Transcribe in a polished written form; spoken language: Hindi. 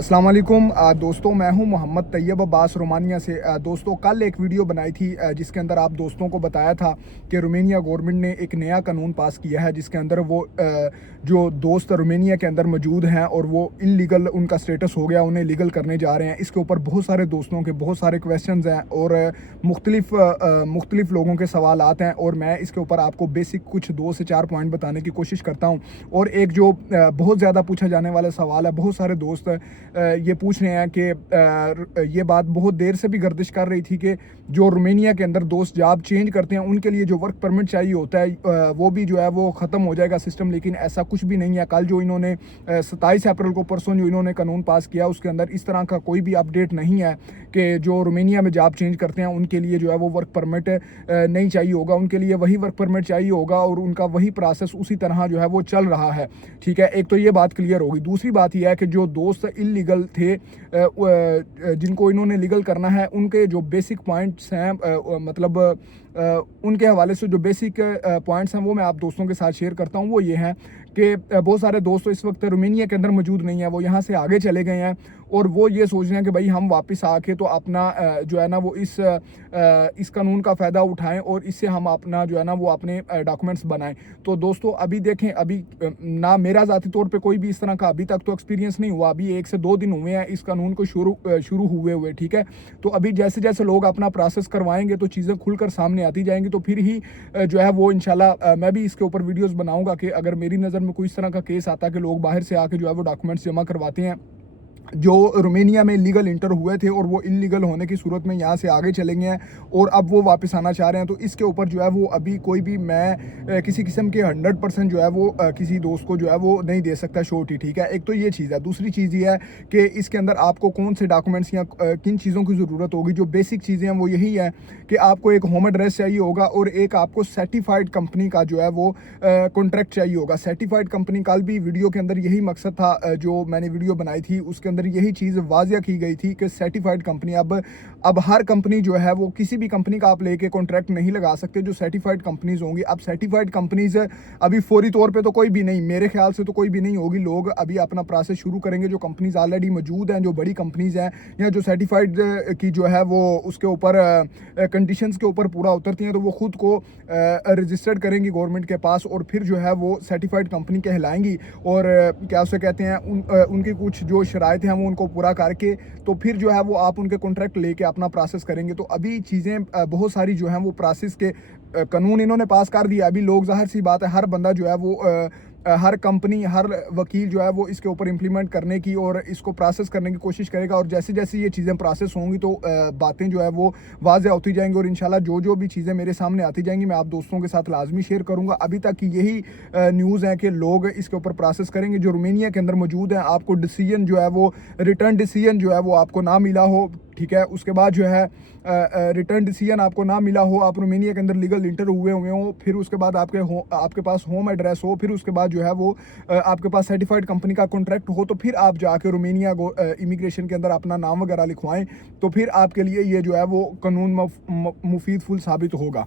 अस्सलाम वालेकुम दोस्तों, मैं हूं मोहम्मद तैयब अब्बास रोमानिया से। दोस्तों, कल एक वीडियो बनाई थी जिसके अंदर आप दोस्तों को बताया था कि रोमानिया गवर्नमेंट ने एक नया कानून पास किया है जिसके अंदर वो जो दोस्त रोमानिया के अंदर मौजूद हैं और वो इलीगल उनका स्टेटस हो गया, उन्हें लीगल करने जा रहे हैं। इसके ऊपर बहुत सारे दोस्तों के बहुत सारे क्वेश्चंस हैं और मुख्तलिफ लोगों के सवाल आते हैं और मैं इसके ऊपर आपको बेसिक कुछ 2 से 4 पॉइंट बताने की कोशिश करता हूँ। और एक जो बहुत ज़्यादा पूछा जाने वाला सवाल है, बहुत सारे दोस्त ये पूछ रहे हैं कि ये बात बहुत देर से भी गर्दिश कर रही थी कि जो रोमानिया के अंदर दोस्त जॉब चेंज करते हैं उनके लिए जो वर्क परमिट चाहिए होता है वो भी जो है वो ख़त्म हो जाएगा सिस्टम, लेकिन ऐसा कुछ भी नहीं है। कल जो इन्होंने 27 अप्रैल को परसों जो इन्होंने कानून पास किया उसके अंदर इस तरह का कोई भी अपडेट नहीं है कि जो रोमानिया में जॉब चेंज करते हैं उनके लिए जो है वो वर्क परमिट नहीं चाहिए होगा। उनके लिए वही वर्क परमिट चाहिए होगा और उनका वही प्रोसेस उसी तरह जो है वो चल रहा है। ठीक है, एक तो ये बात क्लियर होगी। दूसरी बात यह है कि जो दोस्त इलीगल थे जिनको इन्होंने लीगल करना है, उनके जो बेसिक पॉइंट्स हैं मतलब उनके हवाले से जो बेसिक पॉइंट्स हैं वो मैं आप दोस्तों के साथ शेयर करता हूँ। वो ये हैं कि बहुत सारे दोस्त इस वक्त रोमानिया के अंदर मौजूद नहीं है, वो यहाँ से आगे चले गए हैं और वो ये सोच रहे हैं कि भाई हम वापस आके तो अपना जो है ना वो इस कानून का फ़ायदा उठाएं और इससे हम अपना जो है ना वो अपने डॉक्यूमेंट्स बनाएं। तो दोस्तों, अभी देखें, अभी ना मेरा ज़ाती तौर पे कोई भी इस तरह का अभी तक तो एक्सपीरियंस नहीं हुआ। अभी 1 से 2 दिन हुए हैं इस कानून को शुरू हुए। ठीक है, तो अभी जैसे जैसे लोग अपना प्रोसेस करवाएंगे तो चीज़ें खुलकर सामने आती जाएंगी, तो फिर ही जो है वो इंशाल्लाह मैं भी इसके ऊपर वीडियोज़ बनाऊँगा कि अगर मेरी नज़र में कोई इस तरह का केस आता है कि लोग बाहर से आके जो है वो डॉक्यूमेंट्स जमा करवाते हैं जो रोमानिया में लीगल इंटर हुए थे और वो इलीगल होने की सूरत में यहाँ से आगे चले गए हैं और अब वो वापस आना चाह रहे हैं, तो इसके ऊपर जो है वो अभी कोई भी मैं किसी किस्म के 100% जो है वो किसी दोस्त को जो है वो नहीं दे सकता श्योरिटी। ठीक है, एक तो ये चीज़ है। दूसरी चीज़ ये है कि इसके अंदर आपको कौन से डॉक्यूमेंट्स या किन चीज़ों की ज़रूरत होगी। जो बेसिक चीज़ें हैं वो यही है कि आपको एक होम एड्रेस चाहिए होगा और एक आपको सर्टिफाइड कंपनी का जो है वो कॉन्ट्रैक्ट चाहिए होगा। सर्टिफाइड कंपनी, कल भी वीडियो के अंदर यही मकसद था जो मैंने वीडियो बनाई थी उसके अंदर यही चीज़ वाज़िया की गई थी कि सर्टिफाइड कंपनी, अब हर कंपनी जो है वो किसी भी कंपनी का आप लेके कॉन्ट्रैक्ट नहीं लगा सकते। जो सर्टिफाइड कंपनीज होंगी, अब सर्टिफाइड कंपनीज अभी फौरी तौर पे तो कोई भी नहीं, मेरे ख्याल से तो कोई भी नहीं होगी। लोग अभी अपना प्रोसेस शुरू करेंगे। जो कंपनीज ऑलरेडी मौजूद हैं, जो बड़ी कंपनीज हैं या जो सर्टिफाइड की जो है वो उसके ऊपर कंडीशंस के ऊपर पूरा उतरती हैं, तो वो खुद को रजिस्टर्ड करेंगी गवर्नमेंट के पास और फिर जो है वो सर्टिफाइड कंपनी कहलाएंगी। और क्या उसे कहते हैं, उनकी कुछ जो शराइत हैं वो उनको पूरा करके तो फिर जो है वो आप उनके कॉन्ट्रैक्ट लेके अपना प्रोसेस करेंगे। तो अभी चीज़ें बहुत सारी जो हैं वो प्रोसेस के कानून इन्होंने पास कर दिया। अभी लोग, ज़ाहिर सी बात है, हर बंदा जो है वो हर कंपनी, हर वकील जो है वो इसके ऊपर इम्प्लीमेंट करने की और इसको प्रोसेस करने की कोशिश करेगा और जैसे जैसे ये चीज़ें प्रोसेस होंगी तो बातें जो है वो वाज़ेह होती जाएंगी और इंशाल्लाह जो भी चीज़ें मेरे सामने आती जाएंगी मैं आप दोस्तों के साथ लाजमी शेयर करूंगा। अभी तक की यही न्यूज़ है कि लोग इसके ऊपर प्रोसेस करेंगे। जो रोमानिया के अंदर मौजूद है, आपको डिसीजन जो है वो रिटर्न डिसीजन जो है वो आपको ना मिला हो। ठीक है, उसके बाद जो है रिटर्न डिसीजन आपको ना मिला हो, आप रोमानिया के अंदर लीगल इंटर हुए हो, फिर उसके बाद आपके पास होम एड्रेस हो, फिर उसके बाद जो है वो आपके पास सर्टिफाइड कंपनी का कॉन्ट्रैक्ट हो, तो फिर आप जाके रोमानिया इमिग्रेशन के अंदर अपना नाम वगैरह लिखवाएं, तो फिर आपके लिए ये जो है वो कानून मुफीद फुल साबित होगा।